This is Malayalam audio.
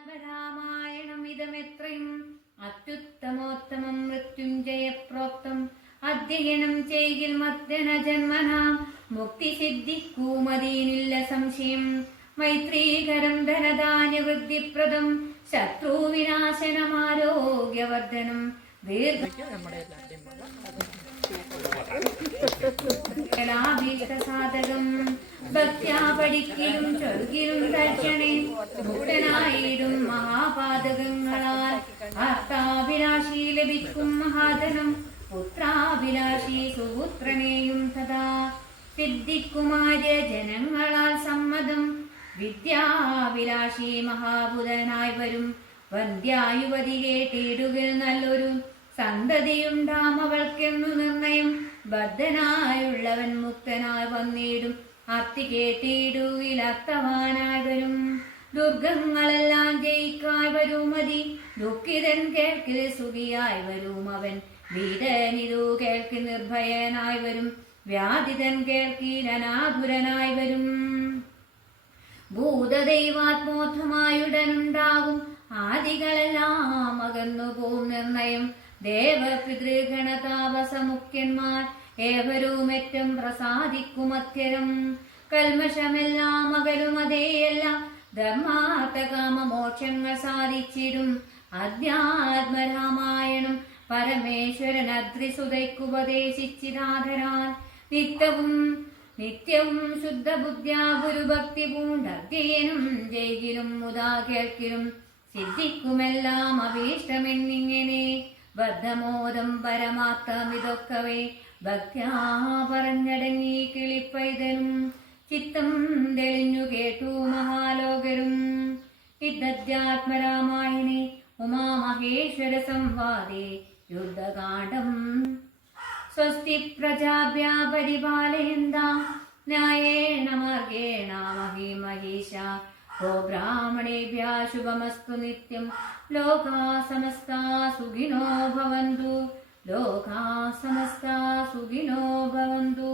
അധ്യാത്മരാമായണമിതമെത്രയും അത്യുത്തമോത്തമം മൃത്യുഞ്ജയ പ്രോക്തം അധ്യയനം ചെയ്യിൽ മദ്ദന ജന്മനാം മുക്തി സിദ്ധിക്കൂമതീനില്ല സംശയം. മൈത്രീകരം ധനധാന്യവൃദ്ധിപ്രദം ശത്രുവിനാശനമാരോഗ്യവർദ്ധനം. ദീർഘ സാധകം ഭക്ത്യാ പഠിക്കലും ചൊൽകിലും തർച്ചണേ മുക്തനായിടും മഹാപാതകങ്ങളാൽ. ഭർത്താഭിലാഷി ലഭിക്കും മഹാധനം പുത്രാഭിലാഷി സുപുത്രനെയും തഥാ. സിദ്ധിക്കുമാര്യ ജനങ്ങളാൽ സമ്മതം വിദ്യാഭിലാഷി മഹാബുധനായി വരും. വന്ധ്യായുവതി കേട്ടിടുകിൽ നല്ലൊരു സന്തതിയുണ്ടാം അവൾക്കെന്നു നിർണയം. ബദ്ധനായുള്ളവൻ മുക്തനായി വന്നിടും. അത്തി കേട്ടിടുകിലത്തവാനായി വരും ദുർഗങ്ങളെല്ലാം ജയിക്കായി വരുമതി ദുഃഖിതൻ കേൾക്കിൽ സുഖിയായി വരും അവൻ വീരനിതു കേൾക്കി നിർഭയനായി വരും. വ്യാധിതൻ കേൾക്കിൽ അനാതുരനായി വരും. ഭൂതദൈവാത്മോധമായുടനുണ്ടാകും ആദികളെല്ലാം അകന്നു പോം നിർണയം. ദേവപിതൃഗണതാപസമുഖ്യന്മാർ. ഏവരുമേറ്റം പ്രസാദിക്കുമത്യരം കൽമഷമെല്ലാം അകലും അതേയെല്ലാം ധർമാർത്ഥകാമ മോക്ഷങ്ങൾ സാധിച്ചിടും. അധ്യാത്മരാമായണം പരമേശ്വരൻ അദ്രിസുതയ്ക്കുപദേശിച്ചിരാധരാൻ നിത്യവും നിത്യവും ശുദ്ധബുദ്ധ്യാ ഗുരുഭക്തി പൂണ്ടേനും ജയിലും മുതാ കേൾക്കിലും സിദ്ധിക്കുമെല്ലാം അഭീഷ്ടമെന്നിങ്ങനെ ബദ്ധമോദം പരമാർത്ഥമിതൊക്കവേ ഭക്ത്യാ പറഞ്ഞടങ്ങി കിളിപ്പൈതനും ചിത്തം തെളിഞ്ഞു കേട്ടു മഹാലോകരും. ഇദ്ധ്യാത്മരാമായണി ഉമാമഹേശ്വര സംവാദേ യുദ്ധകാണ്ഡം സ്വസ്തി പ്രജാഭ്യാ പരിപാലയന്ത ന്യായേണ മാർഗേണ മഹിമഹീശ. ഗോ ബ്രാഹ്മണേഭ്യ ശുഭമസ്തു നിത്യം. ലോകാ സമസ്ത സുഖിനോ ഭവന്തു. ലോകാ സുഖിനോ ഭവന്തു